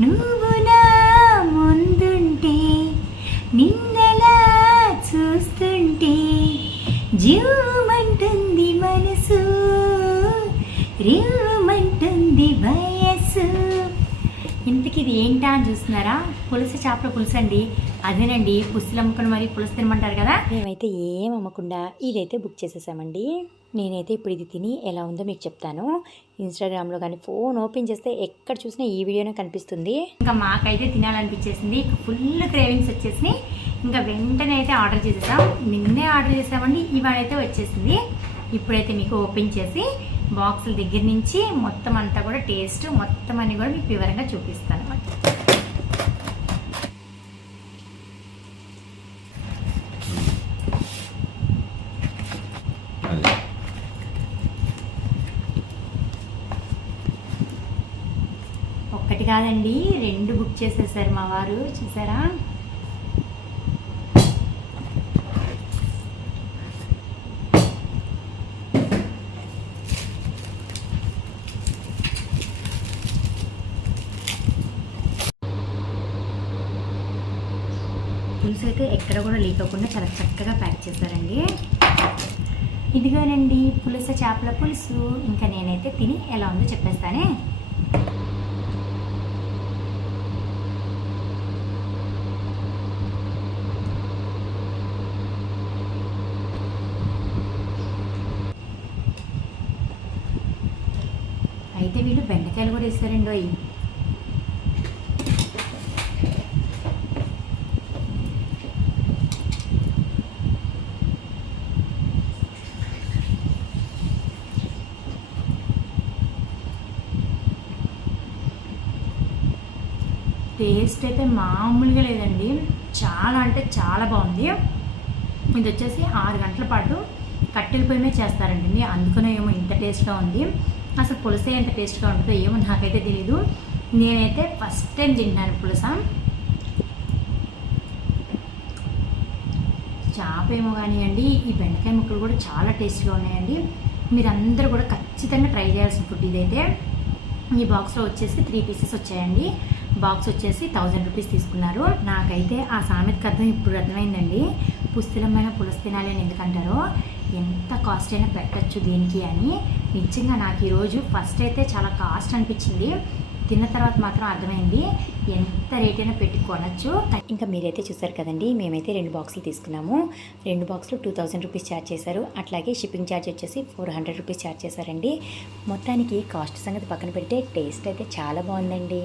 నువ్వు నా ముందుంటే నిన్నలా చూస్తుంటే జీవమంటుంది మనసు రేవమంటుంది వయస్సు ఇంతకి ఇది ఏంటా అని చూస్తున్నారా? పులుసు చేపల పులుసు అండి. అదేనండి పులుసులు అమ్ముకుని మరి పులుసు తినమంటారు కదా. మేమైతే ఏం అమ్మకుండా ఇదైతే బుక్ చేసేసామండి. నేనైతే ఇప్పుడు ఇది తిని ఎలా ఉందో మీకు చెప్తాను. ఇన్స్టాగ్రామ్లో కానీ ఫోన్ ఓపెన్ చేస్తే ఎక్కడ చూసినా ఈ వీడియోనే కనిపిస్తుంది. ఇంకా మాకైతే తినాలనిపించేసింది. ఫుల్ క్రేవింగ్స్ వచ్చేసినాయి. ఇంకా వెంటనే అయితే ఆర్డర్ చేసేసాం. నిన్నే ఆర్డర్ చేసామండి. ఇవాళ అయితే వచ్చేసింది. ఇప్పుడైతే మీకు ఓపెన్ చేసి బాక్సుల దగ్గర నుంచి మొత్తం అంతా కూడా టేస్ట్ మొత్తం అన్ని కూడా మీకు వివరంగా చూపిస్తాను. అది. ఒక్కటి కాదండి రెండు బుక్ చేసేసారు మా వారు చూసారా? పులుసు అయితే ఎక్కడ కూడా లీక్ అవ్వకుండా చాలా చక్కగా ప్యాక్ చేశారండి. ఇదిగోనండి పులుసు చేపల పులుసు. ఇంకా నేనైతే తిని ఎలా ఉందో చెప్పేస్తానే. అయితే వీళ్ళు బెండకాయలు కూడా వేస్తారండి అవి టేస్ట్ అయితే మామూలుగా లేదండి. చాలా అంటే చాలా బాగుంది. ఇది వచ్చేసి ఆరు గంటల పాటు కట్టెల పొయ్యి మీద చేస్తారండి అందుకనే ఏమో ఇంత టేస్ట్గా ఉంది. అసలు పులసే ఎంత టేస్ట్గా ఉంటుందో ఏమో నాకైతే తెలీదు. నేనైతే ఫస్ట్ టైం తింటాను పులస. చేప ఏమో కానివ్వండి ఈ బెండకాయ ముక్కలు కూడా చాలా టేస్ట్గా ఉన్నాయండి. మీరందరూ కూడా ఖచ్చితంగా ట్రై చేయాల్సిన ఫుడ్ ఇదైతే. ఈ బాక్స్లో వచ్చేసి త్రీ పీసెస్ వచ్చాయండి. బాక్స్ వచ్చేసి థౌజండ్ రూపీస్ తీసుకున్నారు. నాకైతే ఆ సామెతకి అర్థం ఇప్పుడు అర్థమైందండి. పుస్తలమైన పులస తినాలి అని ఎందుకంటారో? ఎంత కాస్ట్ అయినా పెట్టచ్చు దీనికి అని. నిజంగా నాకు ఈరోజు ఫస్ట్ అయితే చాలా కాస్ట్ అనిపించింది. తిన్న తర్వాత మాత్రం అర్థమైంది. ఎంత రేట్ అయినా పెట్టి కొనచ్చు. ఇంకా మీరైతే చూసారు కదండి మేమైతే రెండు బాక్సులు తీసుకున్నాము. రెండు బాక్సులు టూ థౌజండ్ రూపీస్ ఛార్జ్ చేశారు. అట్లాగే షిప్పింగ్ ఛార్జ్ వచ్చేసి ఫోర్ హండ్రెడ్ రూపీస్ ఛార్జ్ చేశారండి. మొత్తానికి కాస్ట్ సంగతి పక్కన పెడితే టేస్ట్ అయితే చాలా బాగుందండి.